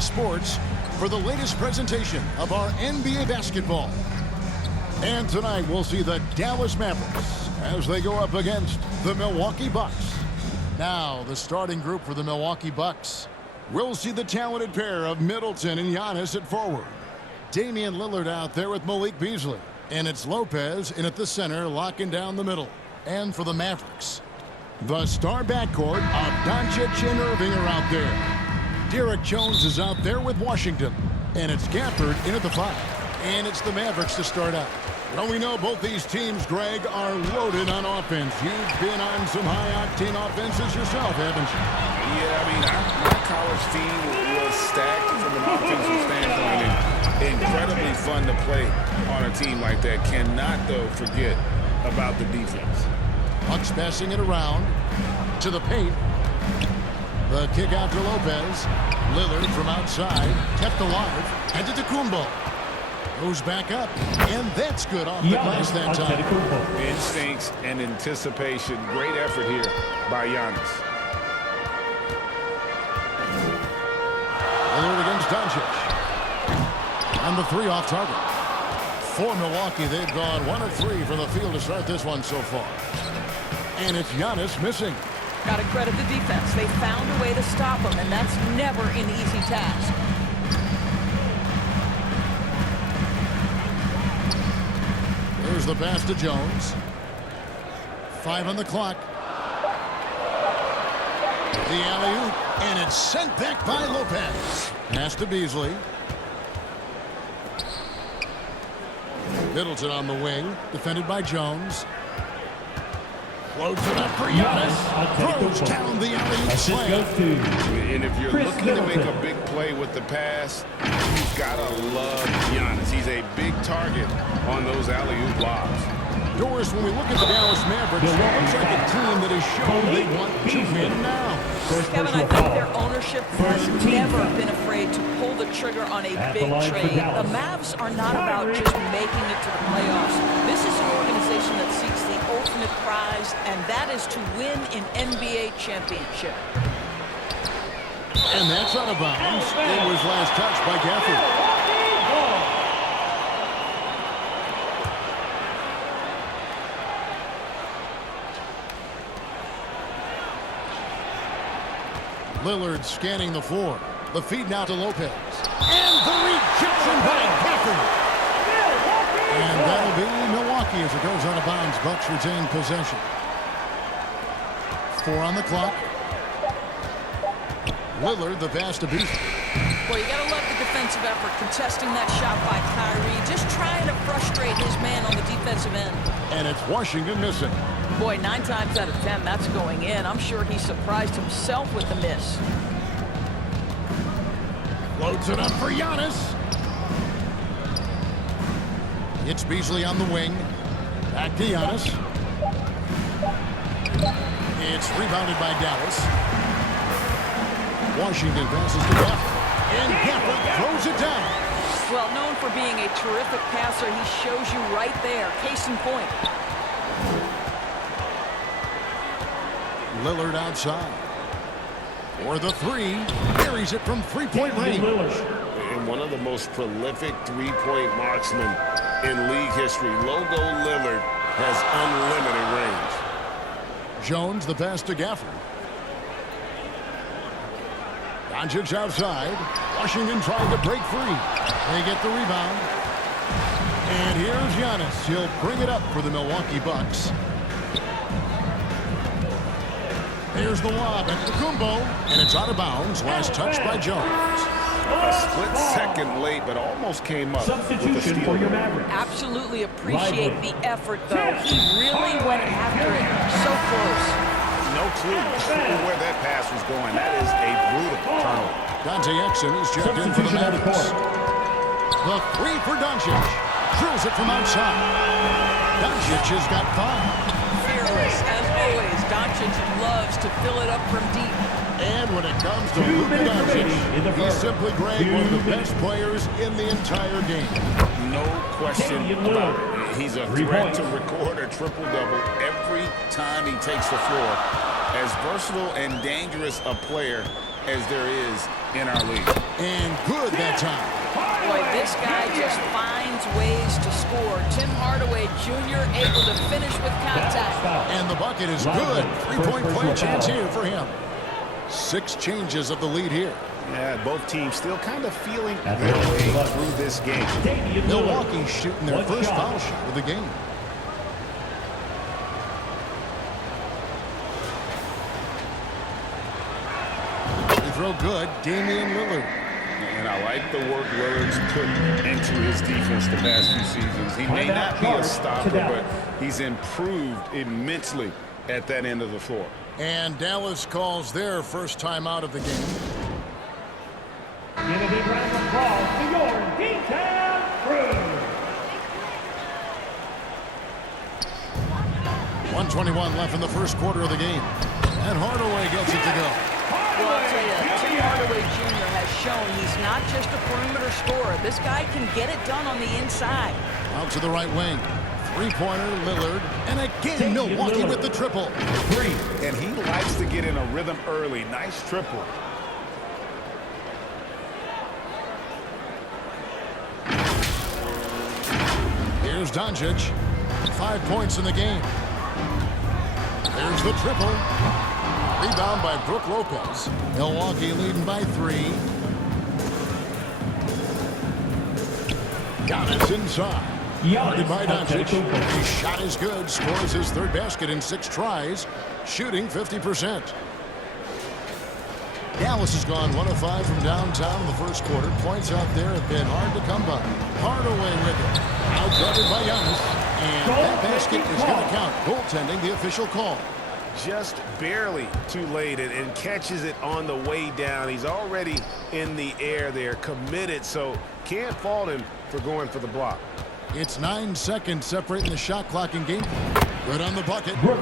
EA Sports for the latest presentation of our NBA basketball. And tonight we'll see the Dallas Mavericks as they go up against the Milwaukee Bucks. Now the starting group for the Milwaukee Bucks. We'll see the talented pair of Middleton and Giannis at forward. Damian Lillard out there with Malik Beasley. And it's Lopez in at the center, locking down the middle. And for the Mavericks, the star backcourt of Donchich and Irving are out there. Derek Jones is out there with Washington. And it's Gafford in at the 5. And it's the Mavericks to start out. Well, we know both these teams, Greg, are loaded on offense. You've been on some high-octane offenses yourself, haven't you? Yeah, I mean, my college team was stacked from an offensive standpoint and incredibly fun to play on a team like that. Cannot, though, forget about the defense. Bucks passing it around to the paint. The kick out to Lopez. Lillard from outside, kept alive, and to Kumbo. Goes back up, and that's good off the glass that time. Instincts and anticipation. Great effort here by Giannis. Lillard against Dончич. On the 3 off target. For Milwaukee, they've gone 1 of 3 from the field to start this one so far. And it's Giannis missing. Got to credit the defense. They found a way to stop him, and that's never an easy task. Here's the pass to Jones. 5 on the clock. The alley-oop, and it's sent back by Lopez. Pass to Beasley. Middleton on the wing, defended by Jones. Floats it up for Giannis. Throws down the alley-oop slam. And if you're looking to make a big play with the pass, you've got to love Giannis. He's a big target on those alley-oop lobs. Doris, when we look at the Dallas Mavericks, it looks like a team that has shown they want to win now. Kevin, I think their ownership has never been afraid to pull the trigger on a big trade. The Mavs are not about just making it to the playoffs. This is an organization that seeks the ultimate prize, and that is to win an NBA championship. And that's out of bounds. It was last touched by Gafford. Lillard scanning the floor. The feed now to Lopez. And the rejection by Gafford. And that'll be Milwaukee as it goes out of bounds. Bucks retain possession. 4 on the clock. Lillard, the pass to Beasley. Well, you got to love the defensive effort, contesting that shot by Kairy, just trying to frustrate his man on the defensive end. And it's Washington missing. Boy, 9 times out of 10, that's going in. I'm sure he surprised himself with the miss. Loads it up for Giannis. It's Beasley on the wing. Back to Giannis. It's rebounded by Dallas. Washington passes to Gafford. And Gafford throws it down. Well, known for being a terrific passer, he shows you right there. Case in point. Lillard outside. For the 3. Carries it from 3-point range. And one of the most prolific 3-point marksmen in league history. Logo Lillard has unlimited range. Jones, the pass to Gafford. Donchich outside. Washington trying to break free. They get the rebound. And here's Giannis. He'll bring it up for the Milwaukee Bucks. Here's the lob at Kumbo. And it's out of bounds. Last touch by Jones. A split second late, but almost came up with the steal. For your Mavericks. Absolutely appreciate the effort, though. He really went after it. So close. No clue where that pass was going. That is a brutal turnover. Dante Exum is checked in for the Mavericks. The 3 for Donchich. Drills it from outside. Donchich has got 5. Fearless, as always. Donchich loves to fill it up from deep. And when it comes to Luka Donchich, he's simply, Greg, one of the best players in the entire game. No question about it. He's a threat to record a triple-double every time he takes the floor. As versatile and dangerous a player as there is in our league. And good that time. Boy, this guy just finds ways to score. Tim Hardaway Jr. able to finish with contact. And the bucket is good. Three-point play chance here for him. 6 changes of the lead here. Yeah, both teams still kind of feeling their way through this game. Milwaukee shooting their first foul shot of the game. They throw good. Damian Lillard. And I like the work Lillard's put into his defense the past few seasons. He may not be a stopper, but he's improved immensely at that end of the floor. And Dallas calls their first time out of the game. Give a big round of applause to your detailed crew. 1:21 left in the first quarter of the game. And Hardaway gets it to go. Well, I'll tell you, Tim Hardaway Jr. has shown he's not just a perimeter scorer. This guy can get it done on the inside. Out to the right wing. Three-pointer, Lillard. And again, Milwaukee with the triple. And he likes to get in a rhythm early. Nice triple. Here's Dončich. 5 points in the game. There's the triple. Rebound by Brook Lopez. Milwaukee leading by 3. Giannis inside. Guarded by Dončich. His shot is good. Scores his 3rd basket in 6 tries. Shooting 50%. Dallas has gone 1 of 5 from downtown in the first quarter. Points out there have been hard to come by. Hardaway with it. Outguarded by Giannis. And that basket is going to count. Goaltending, the official call. Just barely too late and catches it on the way down. He's already in the air there, committed, so can't fault him for going for the block. It's 9 seconds separating the shot clock in game. Good on the bucket. Give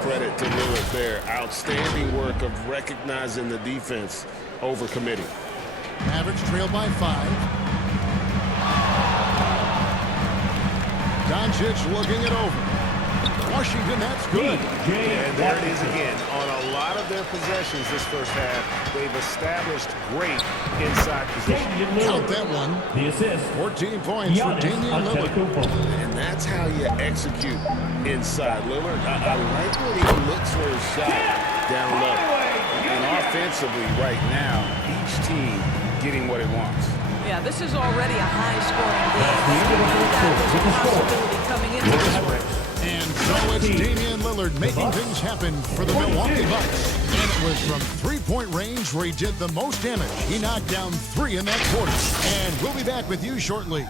credit to Lillard there. Outstanding work of recognizing the defense over committing. Mavericks trailed by 5. Dončich looking it over. Washington, that's good. And there it is again. On a lot of their possessions this first half, they've established great inside position. Count that one. The assist. 14 points for Damian Lillard. And that's how you execute inside. Lillard, I like when he looks for his shot down low. And offensively right now, each team getting what it wants. Yeah, this is already a high-scoring game. Coming into this one. And so it's Damian Lillard making things happen for the Milwaukee Bucks. And it was from 3-point range where he did the most damage. He knocked down 3 in that quarter. And we'll be back with you shortly.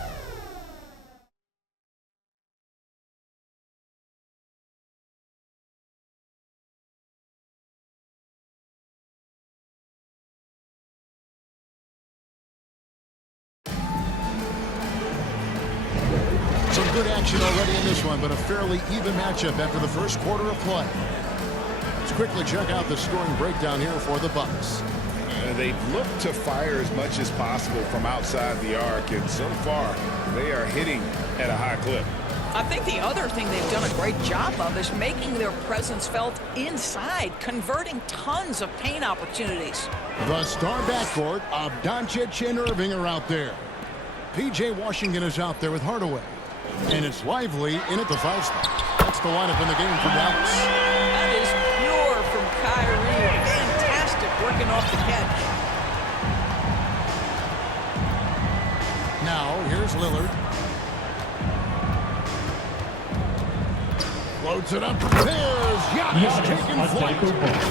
Some good action already in this one, but a fairly even matchup after the first quarter of play. Let's quickly check out the scoring breakdown here for the Bucks. They've looked to fire as much as possible from outside the arc, and so far they are hitting at a high clip. I think the other thing they've done a great job of is making their presence felt inside, converting tons of paint opportunities. The star backcourt of Dončich and Irving are out there. P.J. Washington is out there with Hardaway. And it's Lively in at the 5 spot. That's the lineup in the game for Dallas. That is pure from Kairy. Fantastic working off the catch. Now, here's Lillard. Loads it up. There's Giannis taking flight.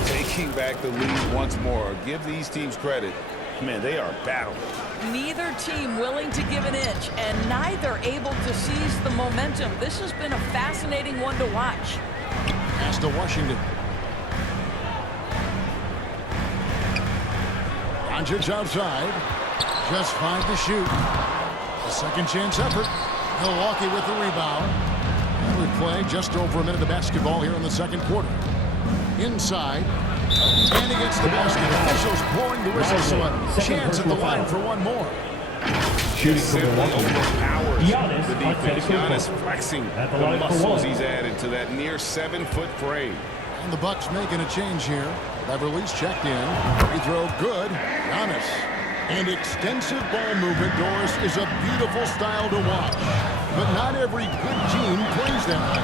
Taking back the lead once more. Give these teams credit. Man, they are battling. Neither team willing to give an inch, and neither able to seize the momentum. This has been a fascinating one to watch. Pass to Washington. Dončich outside. Just 5 to shoot. A second chance effort. Milwaukee with the rebound. And we play just over a minute of basketball here in the second quarter. Inside. And he gets the basket. Officials blowing the whistle, so a chance at the line for one more. Shooting simply overpowers the defense. Giannis flexing the muscles he's added to that near 7-foot frame. And the Bucks making a change here. Beverly's checked in. Free throw good. Giannis. And extensive ball movement, Doris, is a beautiful style to watch. But not every good team plays that way.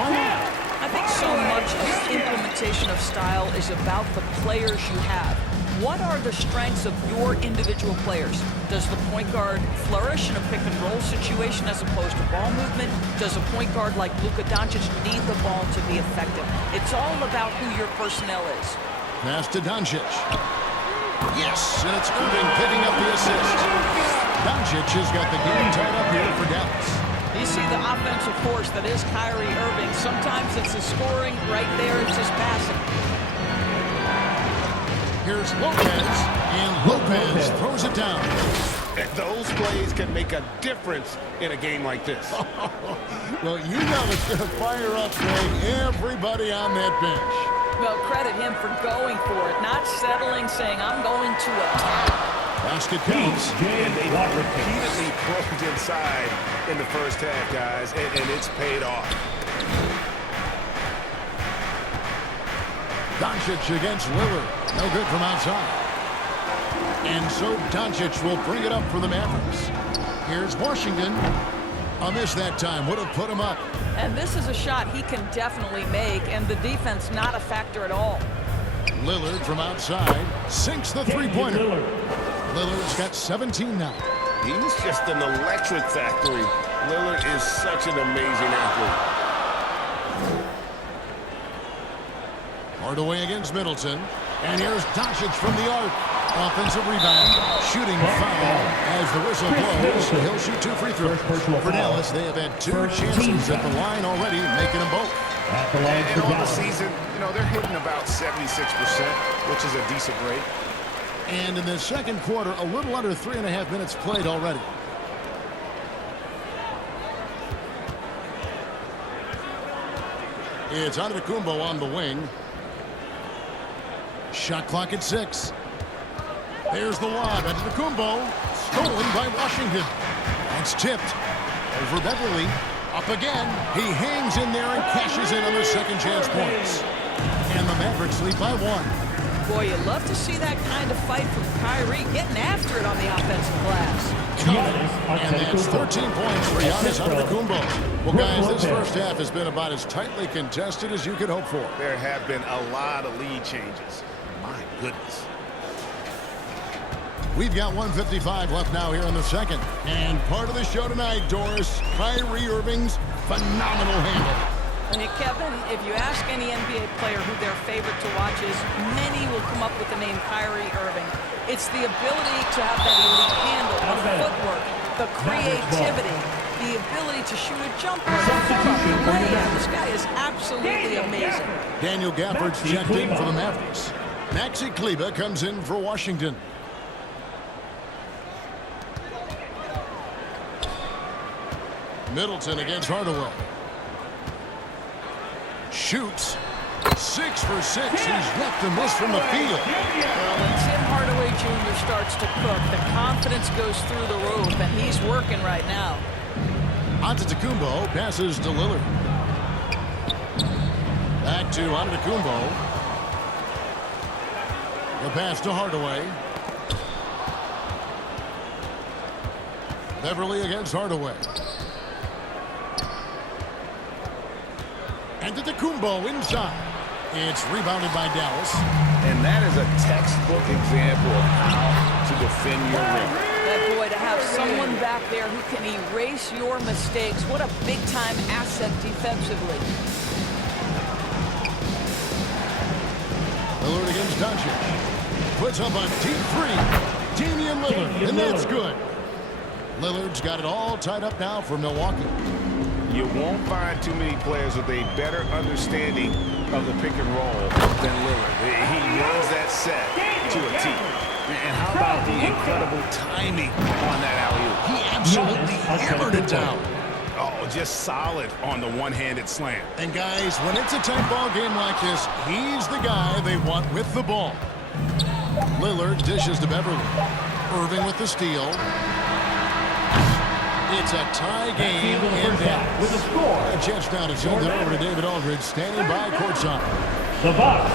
Why not? I think so much of implementation of style is about the players you have. What are the strengths of your individual players? Does the point guard flourish in a pick-and-roll situation as opposed to ball movement? Does a point guard like Luka Dончич need the ball to be effective? It's all about who your personnel is. Pass to Dончич. Yes, and it's Irving picking up the assist. Dонčich has got the game tied up here for Dallas. You see the offensive force that is Kyrie Irving. Sometimes it's his scoring, right there it's his passing. Here's Lopez, and Lopez throws it down. Those plays can make a difference in a game like this. Well, you know it's going to fire up, Greg, everybody on that bench. Well, credit him for going for it, not settling, saying, I'm going to attack. Basket counts. And they repeatedly probed inside in the first half, guys, and it's paid off. Dончich against Lillard. No good from outside. And so Dончich will bring it up for the Mavericks. Here's Washington. A miss that time. Would have put him up. And this is a shot he can definitely make, and the defense not a factor at all. Lillard from outside sinks the three-pointer. Lillard's got 17 now. He's just an electric factory. Lillard is such an amazing athlete. Hardaway against Middleton. And here's Dонčich from the arc. Offensive rebound. Shooting foul. As the whistle blows, he'll shoot 2 free throws. For Dallas, they have had 2 chances at the line already, making them both. And on the season, you know, they're hitting about 76%, which is a decent rate. And in the second quarter, a little under 3.5 minutes played already. It's Antetokounmpo on the wing. Shot clock at 6. There's the lob. Antetokounmpo stolen by Washington. That's tipped over Beverly. Up again. He hangs in there and cashes in on their second chance points. And the Mavericks lead by 1. Boy, you love to see that kind of fight from Kyrie, getting after it on the offensive glass. And that's 13 points for Giannis Antetokounmpo. Well, guys, this first half has been about as tightly contested as you could hope for. There have been a lot of lead changes. My goodness. We've got 1:55 left now here in the second. And part of the show tonight, Doris, Kyrie Irving's phenomenal handle. And Kevin, if you ask any NBA player who their favorite to watch is, many will come up with the name Kyrie Irving. It's the ability to have that elite handle, the footwork, the creativity, the ability to shoot a jumper, this guy is absolutely amazing. Daniel Gafford's checked in for the Mavericks. Maxi Kleber comes in for Washington. Middleton against Hardaway. Shoots. 6 for 6. He's yet to miss from the field. Well, when Tim Hardaway Jr. starts to cook, the confidence goes through the roof, and he's working right now. Antetokounmpo passes to Lillard. Back to Antetokounmpo. The pass to Hardaway. Beverly against Hardaway. Antetokounmpo inside. It's rebounded by Dallas. And that is a textbook example of how to defend your rim. That boy, to have someone back there who can erase your mistakes, what a big-time asset defensively. Lillard against Dончich. Puts up a deep 3. Damian Lillard, and that's good. Lillard's got it all tied up now for Milwaukee. You won't find too many players with a better understanding of the pick and roll than Lillard. He runs that set to a T. And how about the incredible timing on that alley-oop? He absolutely hammered it down. Oh, just solid on the one-handed slam. And guys, when it's a tight ball game like this, he's the guy they want with the ball. Lillard dishes to Beverly. Irving with the steal. It's a tie game in Dallas. With a score. A chance now to send it over to David Aldridge, standing by courtside. The Bucks.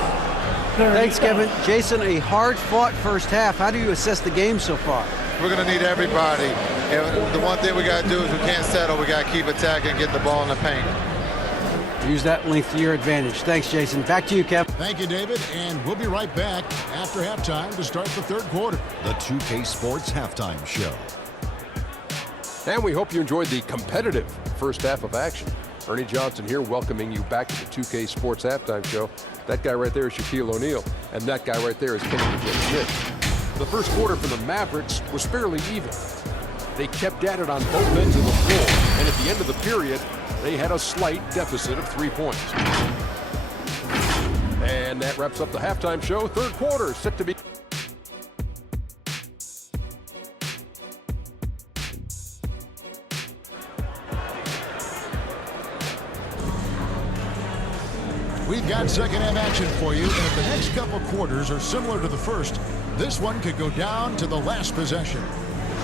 Thanks, Kevin. Jason, a hard-fought first half. How do you assess the game so far? We're going to need everybody. And the one thing we got to do is we can't settle. We got to keep attacking and get the ball in the paint. Use that length to your advantage. Thanks, Jason. Back to you, Kev. Thank you, David, and we'll be right back after halftime to start the third quarter. The 2K Sports Halftime Show. And we hope you enjoyed the competitive first half of action. Ernie Johnson here, welcoming you back to the 2K Sports Halftime Show. That guy right there is Shaquille O'Neal, and that guy right there is Kenny Smith. The first quarter for the Mavericks was fairly even. They kept at it on both ends of the floor, and at the end of the period, they had a slight deficit of 3 points. And that wraps up the halftime show. Third quarter set to be... We've got second half action for you, and if the next couple quarters are similar to the first, this one could go down to the last possession.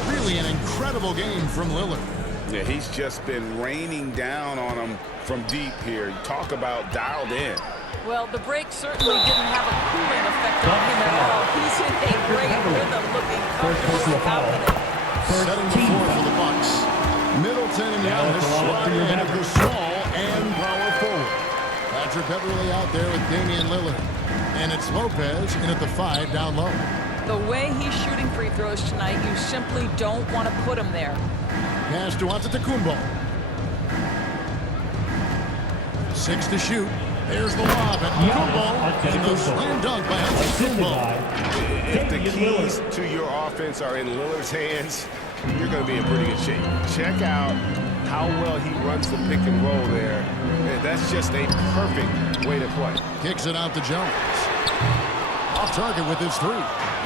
Really an incredible game from Lillard. Yeah, he's just been raining down on him from deep here. Talk about dialed in. Well, the break certainly didn't have a cooling effect on him at all. He's in a great rhythm, looking comfortable and confident. Setting the floor for the Bucks. Middleton and Giannis slotting in at the small and power forward. Patrick Beverly out there with Damian Lillard. And it's Lopez in at the 5 down low. The way he's shooting free throws tonight, you simply don't want to put him there. Pass to Antetokounmpo. 6 to shoot. There's the lob at Antetokounmpo. And the slam dunk by Antetokounmpo. If the keys to your offense are in Lillard's hands, you're going to be in pretty good shape. Check out how well he runs the pick and roll there. That's just a perfect way to play. Kicks it out to Jones. Off target with his 3.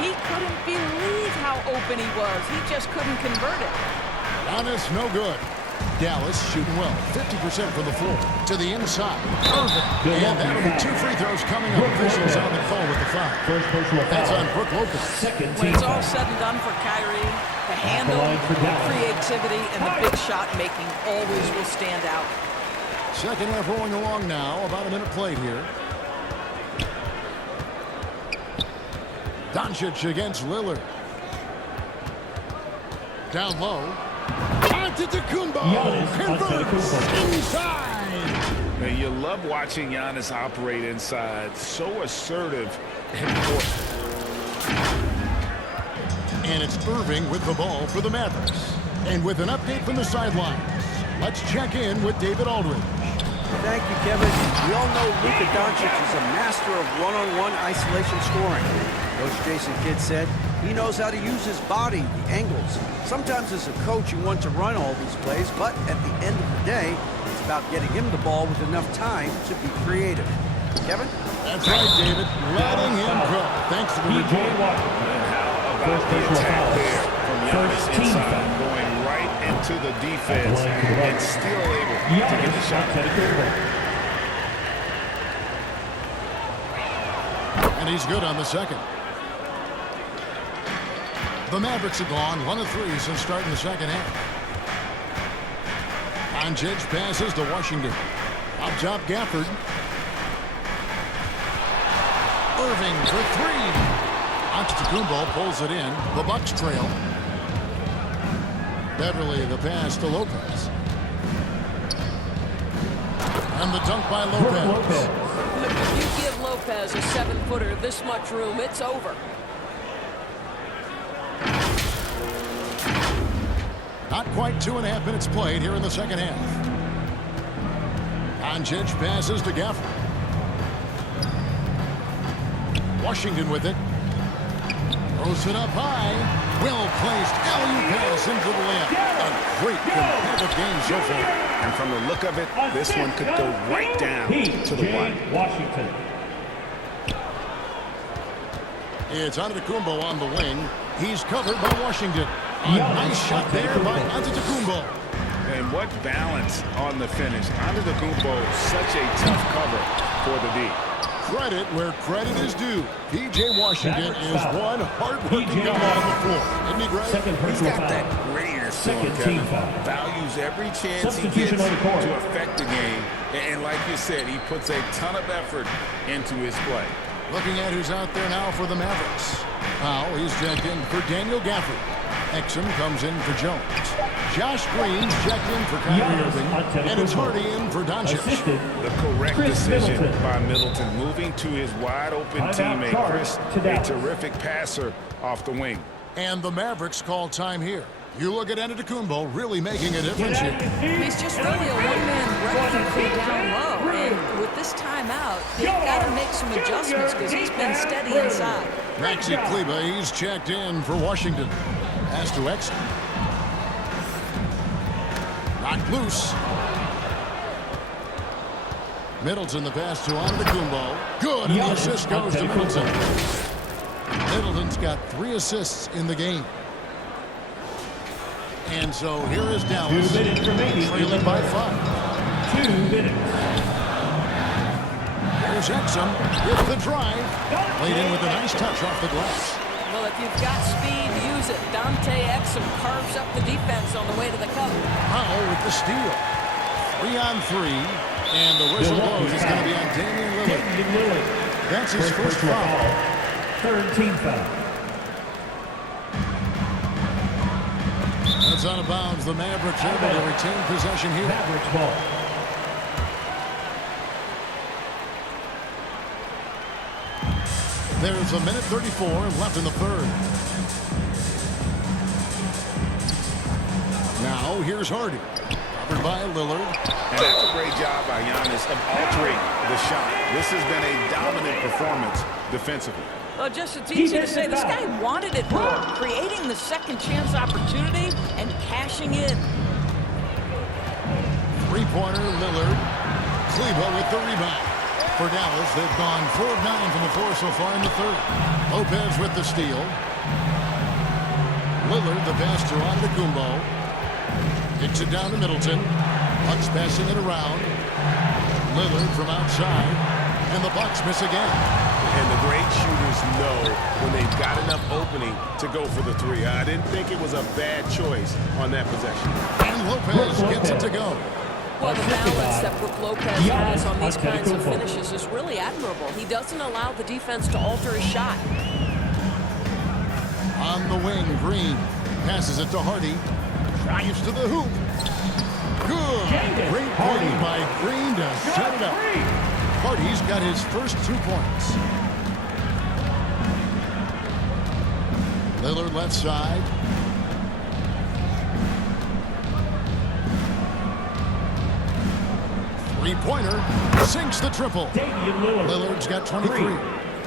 He couldn't believe how open he was. He just couldn't convert it. Giannis, no good. Dallas shooting well. 50% from the floor. To the inside. Irving. And that'll be 2 free throws coming up. Officials on the call with the 5. That's on Brook Lopez. When it's all said and done for Kairy, the handle, the creativity, and the big shot making always will stand out. Second half rolling along now. About a minute played here. Dончич against Lillard. Down low. Antetokounmpo converts inside. Now, you love watching Giannis operate inside. So assertive and important. And it's Irving with the ball for the Mavericks. And with an update from the sidelines, let's check in with David Aldridge. Thank you, Kevin. We all know Luka Dончич is a master of one-on-one isolation scoring. Coach Jason Kidd said he knows how to use his body, the angles. Sometimes as a coach you want to run all these plays, but at the end of the day, it's about getting him the ball with enough time to be creative. Kevin? That's right, David. Letting him go. Thanks to the report. About the attack there from Giannis inside, going right into the defense and still able to get the shot. And he's good on the second. The Mavericks have gone 1 of 3 since starting the second half. Dончич passes to Washington. Up top, Gafford. Irving for 3. Antetokounmpo pulls it in. The Bucks trail. Beverly the pass to Lopez. And the dunk by Lopez. Look, if you give Lopez a 7-footer this much room, it's over. Not quite 2.5 minutes played here in the second half. Dончич passes to Gafford. Washington with it. Throws it up high. Well-placed alley pass into the layup. A great competitive game so far. And from the look of it, this one could go right down to the bottom. Washington. It's Antetokounmpo on the wing. He's covered by Washington. A nice shot there by Antetokounmpo. And what balance on the finish. Antetokounmpo, such a tough cover for the D. credit where credit is due. P.J. Washington is one hard-working guy on the floor. Isn't he great? He's got that grittiness to him, Kevin. Values every chance he gets to affect the game. And like you said, he puts a ton of effort into his play. Looking at who's out there now for the Mavericks. Powell, he's checked in for Daniel Gafford. Exum comes in for Jones. Josh Green's checked in for Kairi Irving. And it's Hardy in for Donchich. The correct decision by Middleton, moving to his wide-open teammate, Chris, a terrific passer off the wing. And the Mavericks call time here. You look at Antetokounmpo really making a difference here. He's just really a one-man wrecking crew down low. And with this timeout, they've got to make some adjustments because he's been steady inside. Maxi Kleber, he's checked in for Washington. Pass to Exum. Knocked loose. Middleton the pass to Antetokounmpo. Good, and the assist goes to Middleton. Middleton's got 3 assists in the game. And so here is Dallas, trailing by 5. 2 minutes. Here's Exum with the drive. Laid in with a nice touch off the glass. Well, if you've got speed, use it. Dante Exum carves up the defense on the way to the cup. Powell with the steal. 3 on 3. And the whistle blows. It's going to be on Damian Lillard. That's his first foul. Third team foul. That's out of bounds. The Mavericks able to retain possession here. Mavericks ball. There's a minute 34 left in the third. Now here's Hardy. Covered by Lillard. And that's a great job by Giannis of altering the shot. This has been a dominant performance defensively. Well, just it's easy to say this guy wanted it more, creating the second chance opportunity and cashing in. Three-pointer, Lillard. Kleber with the rebound. For Dallas, they've gone 4 of 9 from the floor so far in the third. Lopez with the steal. Lillard, the pass to Antetokounmpo. Kicks it down to Middleton. Bucks passing it around. Lillard from outside. And the Bucks miss again. And the great shooters know when they've got enough opening to go for the 3. I didn't think it was a bad choice on that possession. And Lopez gets it to go. Well, the balance that Brook Lopez has on these kinds of finishes is really admirable. He doesn't allow the defense to alter his shot. On the wing, Green passes it to Hardy. Drives to the hoop. Good. Great play by Green to set it up. Hardy's got his first 2 points. Lillard left side. Three-pointer sinks the triple. Lillard's got 23.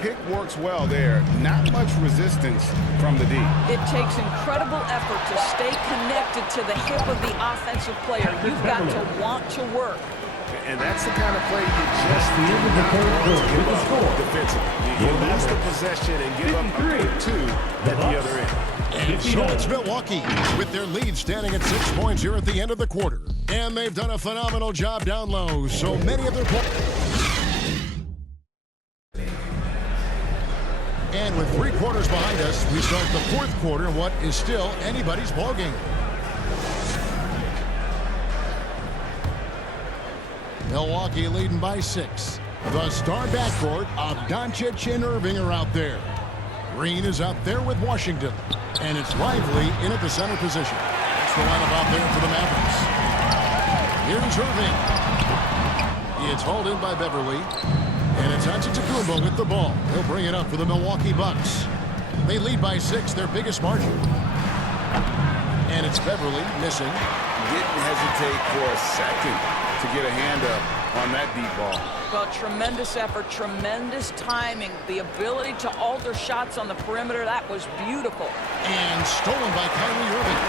Pick works well there. Not much resistance from the D. It takes incredible effort to stay connected to the hip of the offensive player. You've got to want to work. And that's the kind of play you just do not want to give up defensively. You lose the possession and give up a quick 2 at the other end. And so it's Milwaukee with their lead standing at 6 points here at the end of the quarter. And they've done a phenomenal job down low. So many of their points. And with 3 quarters behind us, we start the 4th quarter in what is still anybody's ballgame. Milwaukee leading by 6. The star backcourt of Dончич and Irving are out there. Green is out there with Washington. And it's Lively in at the center position. That's the lineup out there for the Mavericks. Here's Irving. It's hauled in by Beverly. And it's Antetokounmpo with the ball. He'll bring it up for the Milwaukee Bucks. They lead by 6, their biggest margin. And it's Beverly missing. Didn't hesitate for a second to get a hand up on that deep ball. Well, tremendous effort, tremendous timing. The ability to alter shots on the perimeter, that was beautiful. And stolen by Kyrie Irving.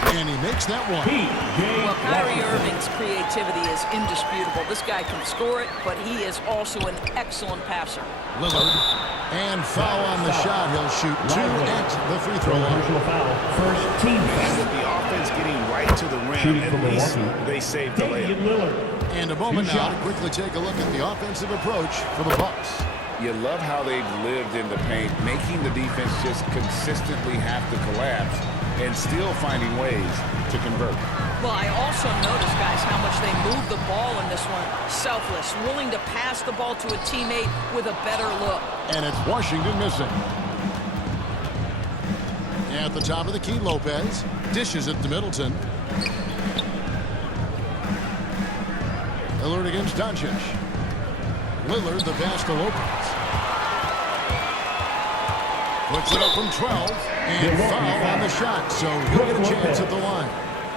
And he makes that one. Well, Kai's Irving's creativity is indisputable. This guy can score it, but he is also an excellent passer. Lillard. And foul on the shot. He'll shoot 2 at the free throw line. First team foul. With the offense getting right to the rim, at least they saved the layup. And a moment now to quickly take a look at the offensive approach for the Bucks. You love how they've lived in the paint, making the defense just consistently have to collapse and still finding ways to convert. Well, I also noticed, guys, how much they moved the ball in this one. Selfless, willing to pass the ball to a teammate with a better look. And it's Washington missing. At the top of the key, Lopez dishes it to Middleton. Lillard against Donchich. Lillard, the pass to Lopez. Puts it up from 12. And foul on the shot, so he'll get a chance at the line.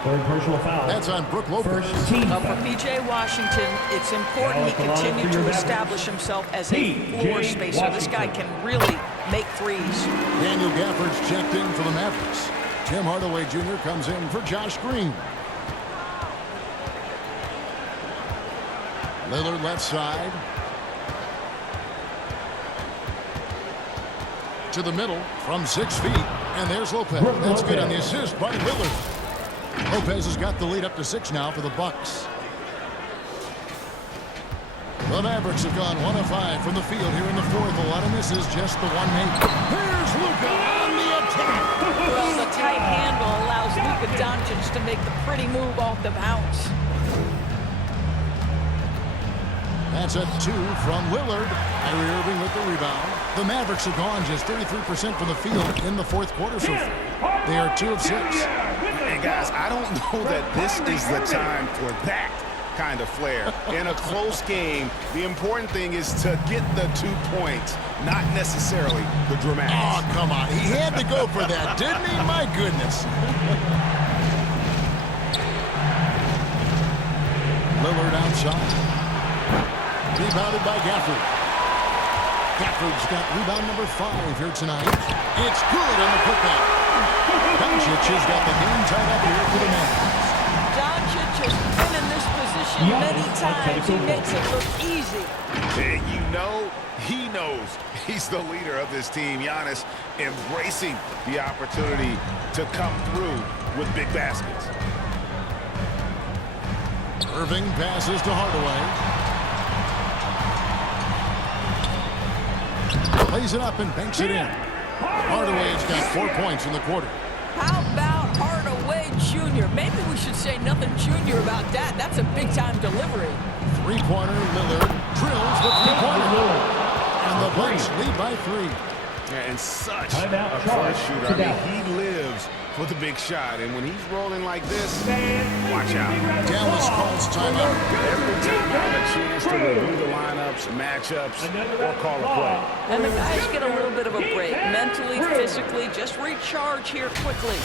Third personal foul. That's on Brook Lopez. First team For foul. P.J. Washington, it's important he continue to establish himself as a floor spacer. This guy can really make threes. Daniel Gafford's checked in for the Mavericks. Tim Hardaway Jr. comes in for Josh Green. Lillard left side. To the middle from 6 feet. And there's Lopez. That's good on the assist by Lillard. Lopez has got the lead up to 6 now for the Bucks. The Mavericks have gone 1 of 5 from the field here in the fourth. A lot of misses, just the one made. Here's Luka on the attack. Well, the tight handle allows Luka Dончич to make the pretty move off the bounce. That's a 2 from Lillard. Kyrie Irving with the rebound. The Mavericks have gone just 33% from the field in the fourth quarter so far. They are 2 of 6. And guys, I don't know that this is the time for that kind of flair. In a close game, the important thing is to get the 2 points, not necessarily the dramatics. Oh, come on. He had to go for that, didn't he? My goodness. Lillard outside. Rebounded by Gafford. Gafford's got rebound number 5 here tonight. It's good on the putback. Dончич has got the game tied up here for the Mavericks. Dончich has been in this position many times. He makes it look easy. And you know, he knows he's the leader of this team. Giannis embracing the opportunity to come through with big baskets. Irving passes to Hardaway. Lays it up and banks it in. Hardaway's got 4 points in the quarter. How about Hardaway Jr.? Maybe we should say nothing junior about that. That's a big-time delivery. Three-pointer, Lillard drills the three-pointer. And the Bucks lead by 3. Yeah, and such a clutch shooter. I mean, he lives for the big shot. And when he's rolling like this, watch out. Dallas calls timeout. Every timeout a chance to review the lineups, matchups, or call a play. And the guys get a little bit of a break. Mentally, physically, just recharge here quickly.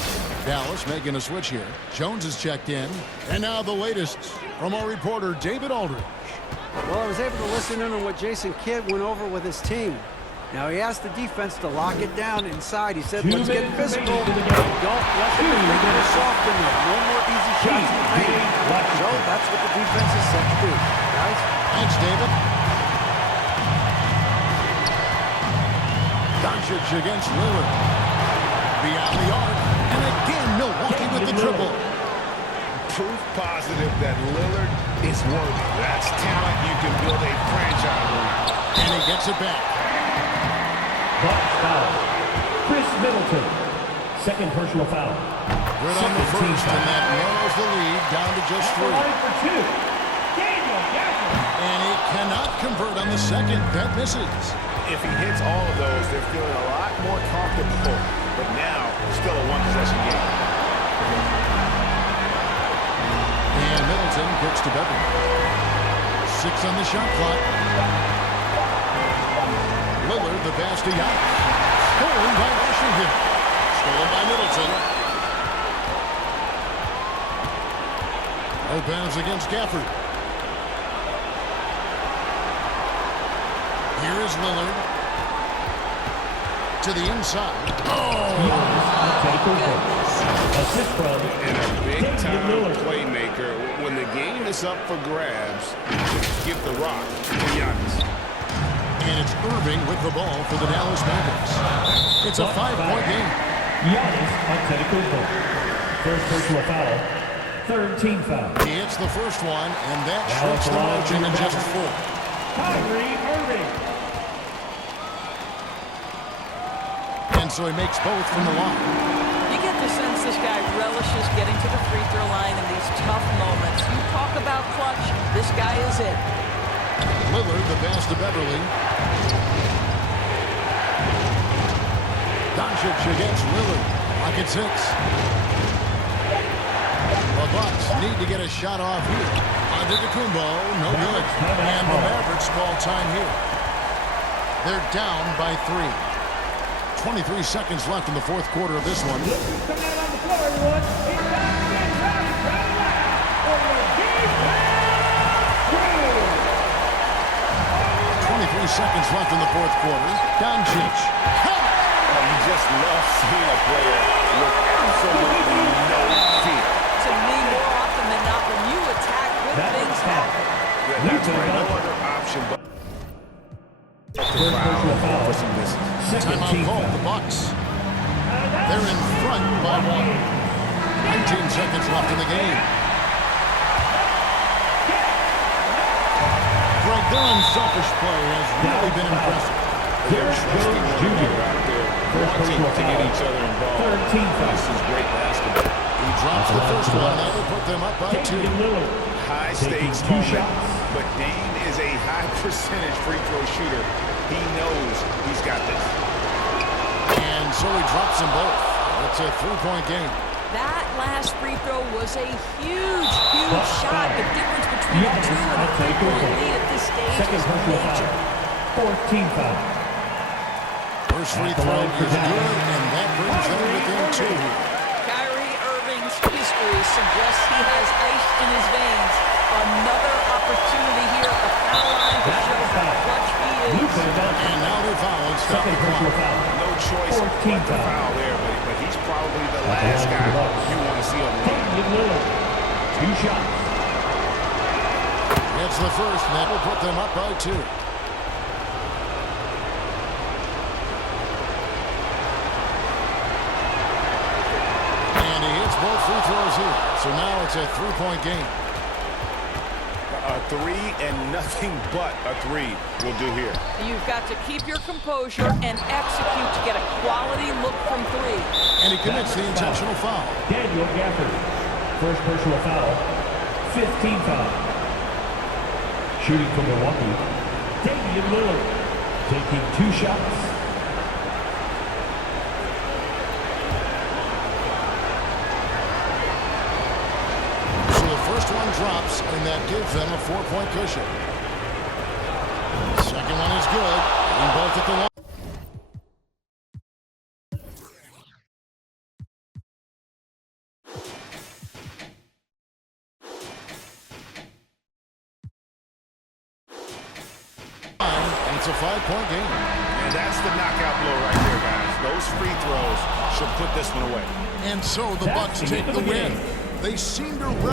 Dallas making a switch here. Jones is checked in. And now the latest from our reporter, David Aldridge. Well, I was able to listen in on what Jason Kidd went over with his team. Now, he asked the defense to lock it down inside. He said, let's get physical. Don't let them make it soft in there. No more easy shots in the paint. So that's what the defense is set to do. Guys? Thanks, David. Dончич against Lillard. Beyond the arc. And again, Milwaukee with the triple. Proof positive that Lillard is worthy. That's talent you can build a franchise around. And he gets it back. Bucks foul. Chris Middleton. Second personal foul. Good on the first, and that narrows the lead down to just 3. For 2. And he cannot convert on the second. That misses. If he hits all of those, they're feeling a lot more comfortable. But now, still a one-possession game. And Middleton kicks to Beverly. 6 on the shot clock. Lillard, the pass to Giannis. Stolen by Washington. Stolen by Middleton. Lopez against Gafford. Here is Lillard. To the inside. Oh! Assist from And a big-time Lillard. playmaker. When the game is up for grabs, give the rock to Giannis. And it's Irving with the ball for the Dallas Mavericks. It's a 5-point game. Giannis on Antetokounmpo. First personal foul. Third team foul. He hits the first one, and that shrinks the margin to just 4. Kairy Irving. And so he makes both from the line. You get the sense this guy relishes getting to the free throw line in these tough moments. You talk about clutch, this guy is it. Lillard, the pass to Beverly. Dončich against Lillard. Pocket 6. The Bucks need to get a shot off here. Antetokounmpo, no good. And the Mavericks call time here. They're down by 3. 23 seconds left in the fourth quarter of this one. Coming out on the floor, everyone. It's time to get ready for your defense. 23 seconds left in the fourth quarter. Dončich. You just love seeing a player with absolutely no fear. To me, more often than not, when you attack, good things happen. Yeah, that's right. No other option but to foul for some misses. Timeout call, the Bucks. They're in front by 1. 19 seconds left in the game. Greg, their unselfish play has really been impressive. They're trusting one another out there, wanting to get each other involved. Third team foul. This is great basketball. He drops the first one. That will put them up by 2. Lillard. High stakes Taking 2 moment, shots. but Dame is a high percentage free throw shooter. He knows he's got this. And so he drops them both. It's a 3-point game. That last free throw was a huge, huge shot. The difference between a 2 and a 3-point lead at this stage Second is personal major. foul. Fourth team foul. First free throw is good, and that brings them within 2. Kyrie Irving's history suggests he has ice in his veins. Another opportunity here at the foul line to show how clutch he is. And now they're fouling. Stop the Second personal clock. foul. No choice Fourth but team to foul. foul there, but he's probably the last guy you want to see on the line. Lillard. 2 shots. It's the first, and that will put them up by 2. And he hits both free throws here. So now it's a 3-point game. A 3 and nothing but a 3 will do here. You've got to keep your composure and execute to get a quality look from 3. And he commits the intentional foul. Daniel Gafford. First personal foul. 15 foul. Shooting for Milwaukee. Damian Lillard. Taking 2 shots. First one drops, and that gives them a 4-point cushion. Second one is good, and both at the line. And it's a 5-point game. And that's the knockout blow right there, guys. Those free throws should put this one away. And so the Bucks take the win. They seem to